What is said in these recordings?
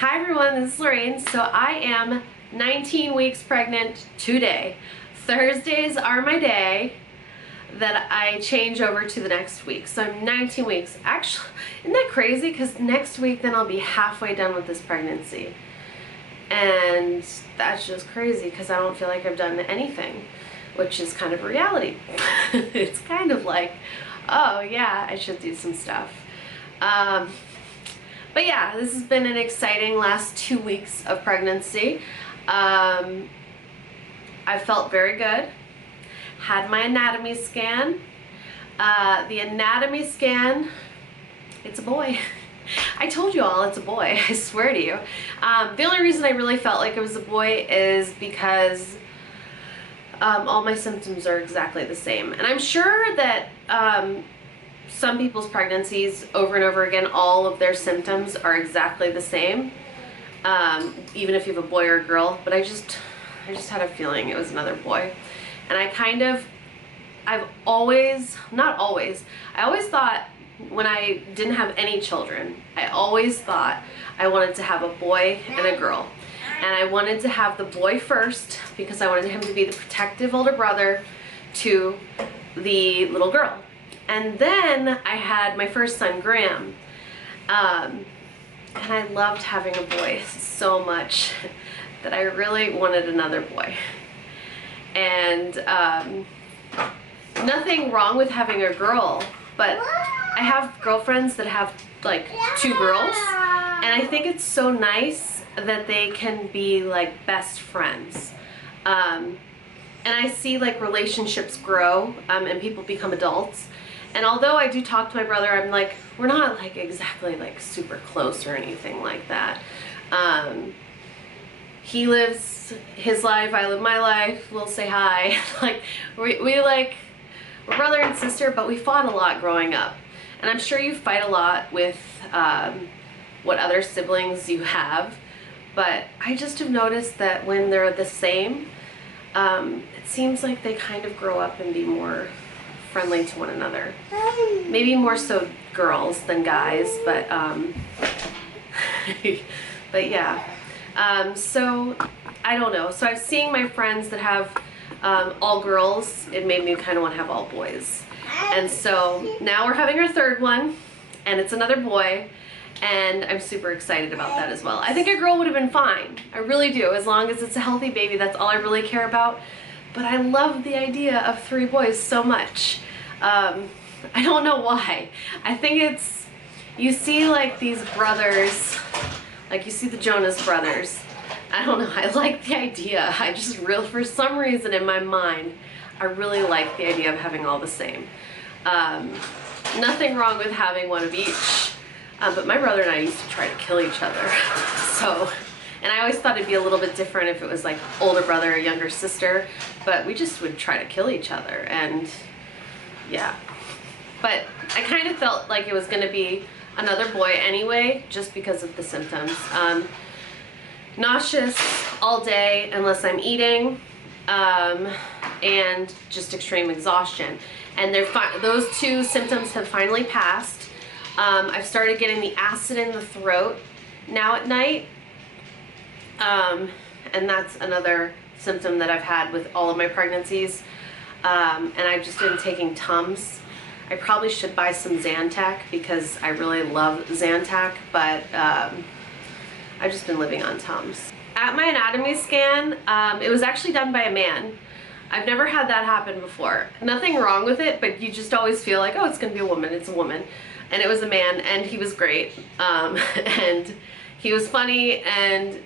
Hi everyone, this is Lorraine. So I am 19 weeks pregnant today. Thursdays are my day that I change over to the next week. So I'm 19 weeks. Actually, isn't that crazy? Because next week then I'll be halfway done with this pregnancy. And that's just crazy because I don't feel like I've done anything, which is kind of a reality. It's kind of like, oh yeah, I should do some stuff. But yeah, this has been an exciting last 2 weeks of pregnancy. I felt very good. Had my anatomy scan. The anatomy scan, it's a boy. I told you all it's a boy, I swear to you. The only reason I really felt like it was a boy is because all my symptoms are exactly the same. And I'm sure that some people's pregnancies over and over again, all of their symptoms are exactly the same, even if you have a boy or a girl. But I just had a feeling it was another boy. And I always thought when I didn't have any children, I always thought I wanted to have a boy and a girl. And I wanted to have the boy first because I wanted him to be the protective older brother to the little girl. And then I had my first son, Graham, and I loved having a boy so much that I really wanted another boy. And nothing wrong with having a girl, but I have girlfriends that have like 2 girls, and I think it's so nice that they can be like best friends. And I see like relationships grow and people become adults. And although I do talk to my brother, I'm like, we're not like exactly like super close or anything like that. He lives his life, I live my life, we'll say hi. Like we're brother and sister, but we fought a lot growing up. And I'm sure you fight a lot with what other siblings you have. But I just have noticed that when they're the same, it seems like they kind of grow up and be more friendly to one another. Maybe more so girls than guys, but but yeah. So I don't know. So I'm seeing my friends that have all girls. It made me kind of want to have all boys. And so now we're having our 3rd one, and it's another boy, and I'm super excited about that as well. I think a girl would have been fine. I really do. As long as it's a healthy baby, that's all I really care about. But I love the idea of 3 boys so much. I don't know why. I think it's, you see like these brothers, like you see the Jonas brothers. I don't know, I like the idea. I just for some reason in my mind, I really like the idea of having all the same. Nothing wrong with having one of each. But my brother and I used to try to kill each other. So. And I always thought it'd be a little bit different if it was like older brother or younger sister, but we just would try to kill each other, and yeah. But I kind of felt like it was going to be another boy anyway, just because of the symptoms. Nauseous all day unless I'm eating, and just extreme exhaustion. And those 2 symptoms have finally passed. I've started getting the acid in the throat now at night. And that's another symptom that I've had with all of my pregnancies. And I've just been taking Tums. I probably should buy some Zantac because I really love Zantac, but I've just been living on Tums. At my anatomy scan, it was actually done by a man. I've never had that happen before. Nothing wrong with it, but you just always feel like, oh, it's gonna be a woman, it's a woman. And it was a man, and he was great. And he was funny, and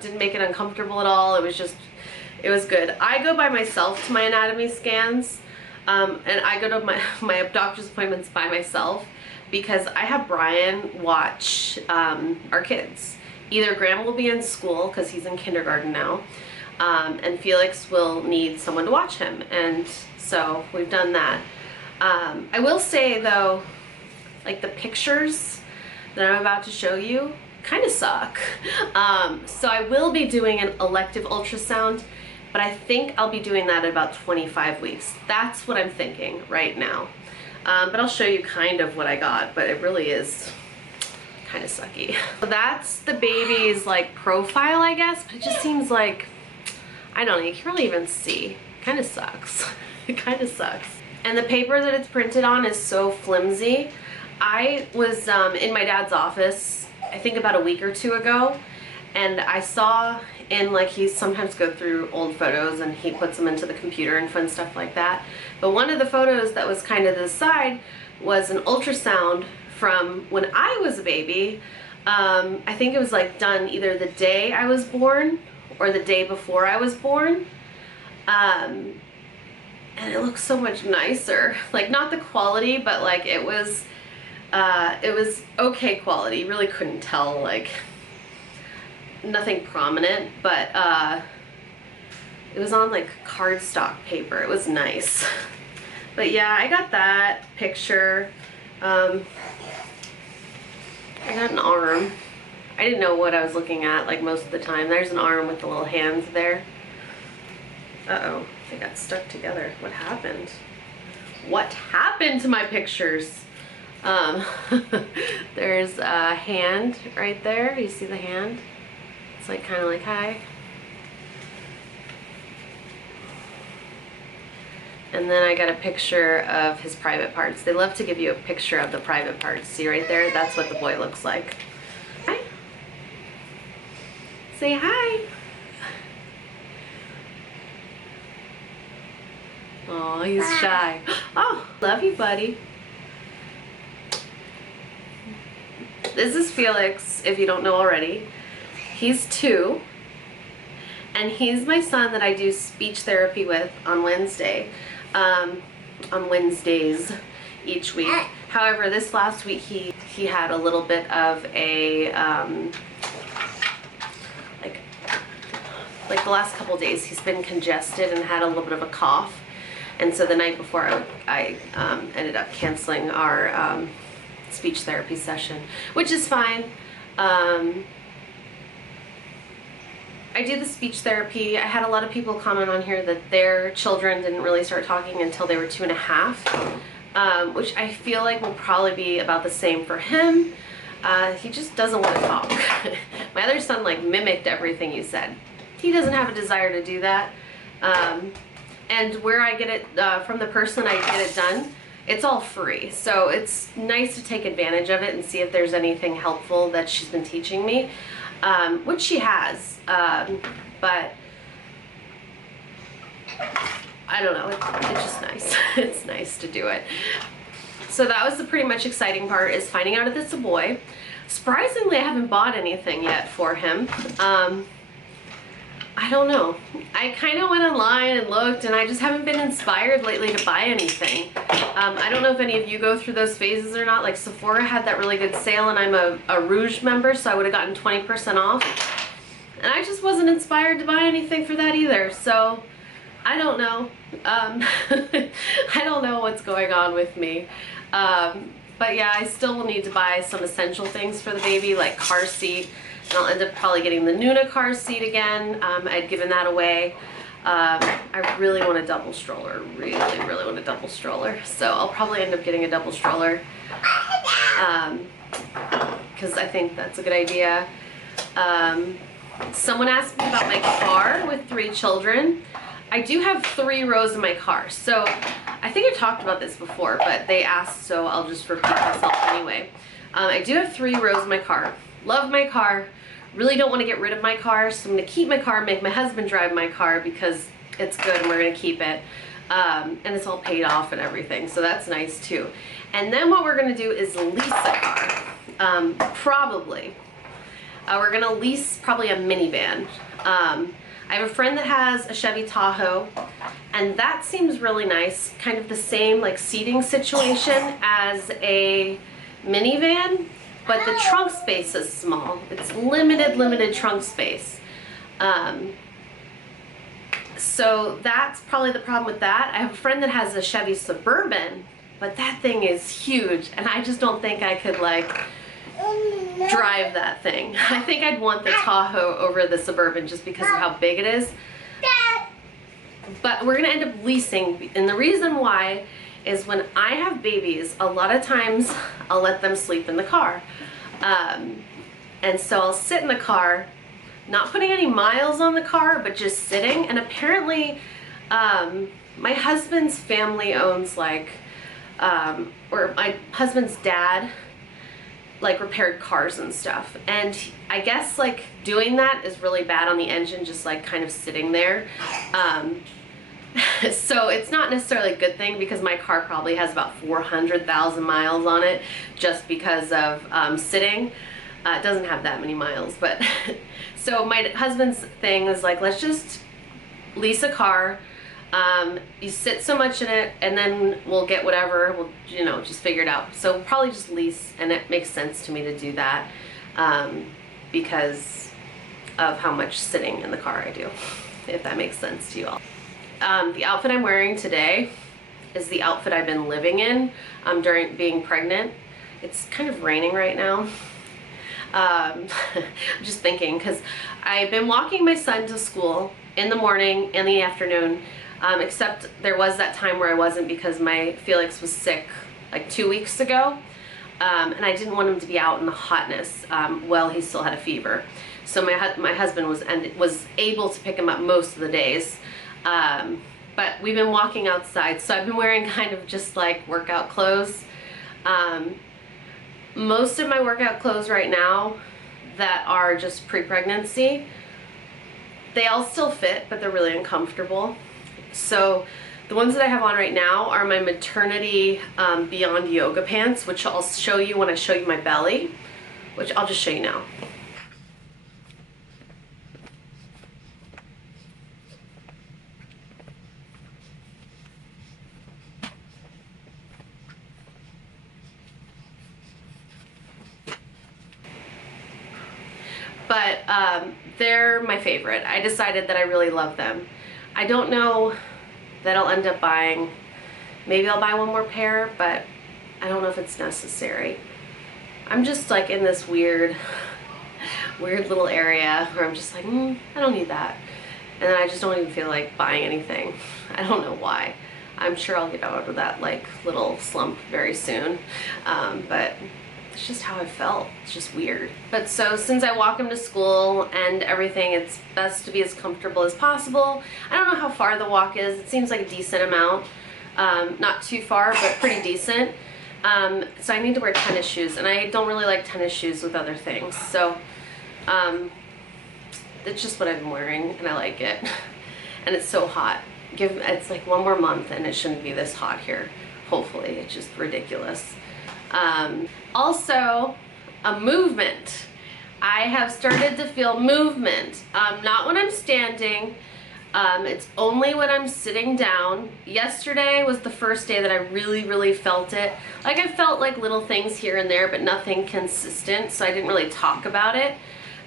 didn't make it uncomfortable at all. It was good. I go by myself to my anatomy scans, and I go to my doctor's appointments by myself because I have Brian watch our kids. Either Graham will be in school because he's in kindergarten now, and Felix will need someone to watch him, and so we've done that. I will say though, like the pictures that I'm about to show you kind of suck. So I will be doing an elective ultrasound, but I think I'll be doing that at about 25 weeks. That's what I'm thinking right now. But I'll show you kind of what I got, but it really is kind of sucky. So that's the baby's like profile, I guess, but it just seems like, I don't know, you can't really even see. Kind of sucks. It kind of sucks. And the paper that it's printed on is so flimsy. I was in my dad's office, I think about a week or two ago, and I saw in, like, he sometimes goes through old photos and he puts them into the computer and fun stuff like that. But one of the photos that was kind of to the side was an ultrasound from when I was a baby. I think it was like done either the day I was born or the day before I was born. And it looks so much nicer. Like, not the quality, but like it was okay quality. You really couldn't tell, like, nothing prominent, but it was on like cardstock paper. It was nice. But yeah, I got that picture. I got an arm. I didn't know what I was looking at like most of the time. There's an arm with the little hands there. Uh-oh, they got stuck together. What happened? What happened to my pictures? There's a hand right there. You see the hand? It's like kind of like, hi. And then I got a picture of his private parts. They love to give you a picture of the private parts. See right there? That's what the boy looks like. Hi. Say hi. Oh, he's shy. Oh, love you, buddy. This is Felix, if you don't know already. He's 2. And he's my son that I do speech therapy with on Wednesday. On Wednesdays each week. However, this last week he had a little bit of a like the last couple days he's been congested and had a little bit of a cough, and so the night before I ended up canceling our speech therapy session, which is fine. I do the speech therapy. I had a lot of people comment on here that their children didn't really start talking until they were 2.5, which I feel like will probably be about the same for him. He just doesn't want to talk. My other son like mimicked everything you said. He doesn't have a desire to do that. And where I get it from the person I get it done, it's all free. So it's nice to take advantage of it and see if there's anything helpful that she's been teaching me. Which she has, but I don't know, it's just nice. It's nice to do it. So that was the pretty much exciting part, is finding out if it's a boy. Surprisingly, I haven't bought anything yet for him. I don't know. I kind of went online and looked, and I just haven't been inspired lately to buy anything. I don't know if any of you go through those phases or not. Like Sephora had that really good sale, and I'm a Rouge member, so I would have gotten 20% off. And I just wasn't inspired to buy anything for that either. So I don't know. I don't know what's going on with me. But yeah, I still will need to buy some essential things for the baby, like car seat. And I'll end up probably getting the Nuna car seat again. I'd given that away. I really want a double stroller. Really want a double stroller. So I'll probably end up getting a double stroller. Because I think that's a good idea. Someone asked me about my car with 3 children. I do have 3 rows in my car. So I think I talked about this before, but they asked, so I'll just repeat myself anyway. I do have 3 rows in my car. Love my car. Really don't want to get rid of my car, so I'm going to keep my car, make my husband drive my car because it's good and we're going to keep it. And it's all paid off and everything, so that's nice too. And then what we're going to do is lease a car. Probably. We're going to lease probably a minivan. I have a friend that has a Chevy Tahoe, and that seems really nice. Kind of the same like seating situation as a minivan. But the trunk space is small. It's limited trunk space. So that's probably the problem with that. I have a friend that has a Chevy Suburban, but that thing is huge, and I just don't think I could like drive that thing. I think I'd want the Tahoe over the Suburban just because of how big it is. But we're gonna end up leasing, and the reason why is when I have babies, a lot of times I'll let them sleep in the car. And so I'll sit in the car, not putting any miles on the car, but just sitting. And apparently my husband's family owns like, or my husband's dad like repaired cars and stuff. And I guess like doing that is really bad on the engine, just like kind of sitting there. So it's not necessarily a good thing because my car probably has about 400,000 miles on it just because of sitting. It doesn't have that many miles, but so my husband's thing is like, let's just lease a car. You sit so much in it and then we'll get whatever, we'll, you know, just figure it out. So we'll probably just lease, and it makes sense to me to do that because of how much sitting in the car I do, if that makes sense to you all. The outfit I'm wearing today is the outfit I've been living in during being pregnant. It's kind of raining right now. I'm just thinking because I've been walking my son to school in the morning and the afternoon, except there was that time where I wasn't because my Felix was sick like 2 weeks ago, and I didn't want him to be out in the hotness while he still had a fever. So my husband was able to pick him up most of the days, but we've been walking outside, so I've been wearing kind of just like workout clothes. Most of my workout clothes right now that are just pre-pregnancy, they all still fit, but they're really uncomfortable. So the ones that I have on right now are my maternity Beyond yoga pants, which I'll show you when I show you my belly, which I'll just show you now. But they're my favorite. I decided that I really love them. I don't know that I'll end up buying, maybe I'll buy one more pair, but I don't know if it's necessary. I'm just like in this weird little area where I'm just like, I don't need that. And then I just don't even feel like buying anything. I don't know why. I'm sure I'll get out of that like little slump very soon, but it's just how I felt. It's just weird. But so since I walk him to school and everything, it's best to be as comfortable as possible. I don't know how far the walk is. It seems like a decent amount. Not too far, but pretty decent. So I need to wear tennis shoes, and I don't really like tennis shoes with other things. So it's just what I've been wearing, and I like it. And it's so hot. It's like one more month and it shouldn't be this hot here. Hopefully. It's just ridiculous. Also, a movement. I have started to feel movement, not when I'm standing, it's only when I'm sitting down. Yesterday was the first day that I really felt it. Like I felt like little things here and there, but nothing consistent, so I didn't really talk about it.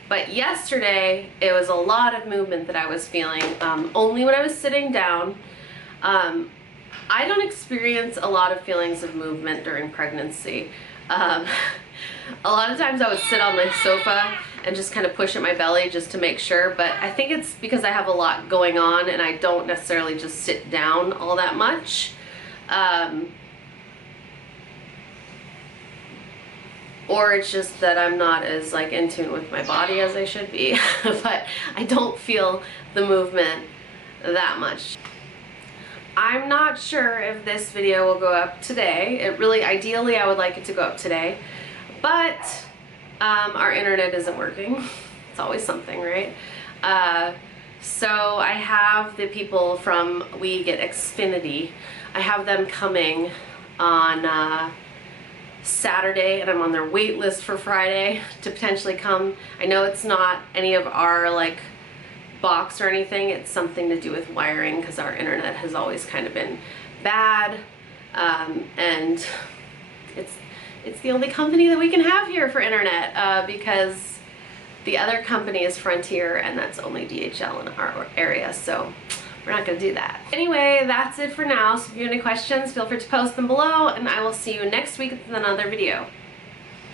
But yesterday, it was a lot of movement that I was feeling, only when I was sitting down. I don't experience a lot of feelings of movement during pregnancy. A lot of times I would sit on my sofa and just kind of push at my belly just to make sure, but I think it's because I have a lot going on and I don't necessarily just sit down all that much. Or it's just that I'm not as like in tune with my body as I should be, but I don't feel the movement that much. I'm not sure if this video will go up today. Ideally I would like it to go up today, but our internet isn't working. It's always something, right? So I have the people from We Get Xfinity. I have them coming on Saturday, and I'm on their wait list for Friday to potentially come. I know it's not any of our like box or anything. It's something to do with wiring because our internet has always kind of been bad, and it's the only company that we can have here for internet because the other company is Frontier and that's only DHL in our area, so we're not going to do that. Anyway, that's it for now. So if you have any questions, feel free to post them below, and I will see you next week with another video.